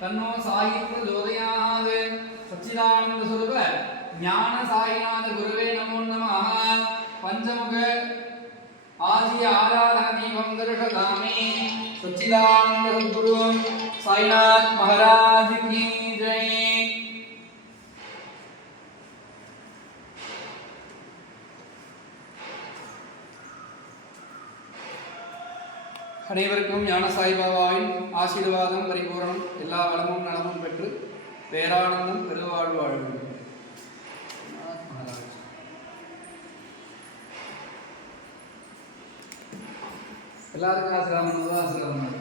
तन्नो साई प्रचोदयात् सच्चिदानंद स्वरूप ज्ञान साईनाथ गुरुवे नमो नमः पंचमुख आदि आराधना दीपं दर्शयामि सच्चिदानंद सद्गुरु साईनाथ महाराज की जय। அனைவருக்கும் ஞான சாய்பாபாவின் ஆசீர்வாதம் பரிபூரணம், எல்லா வளமும் நலமும் பெற்று பேரானந்தம் பெருவாழ்வு வாழ்வு. எல்லாருக்கும் ஆசிரமம் தான் ஆசிரமம்.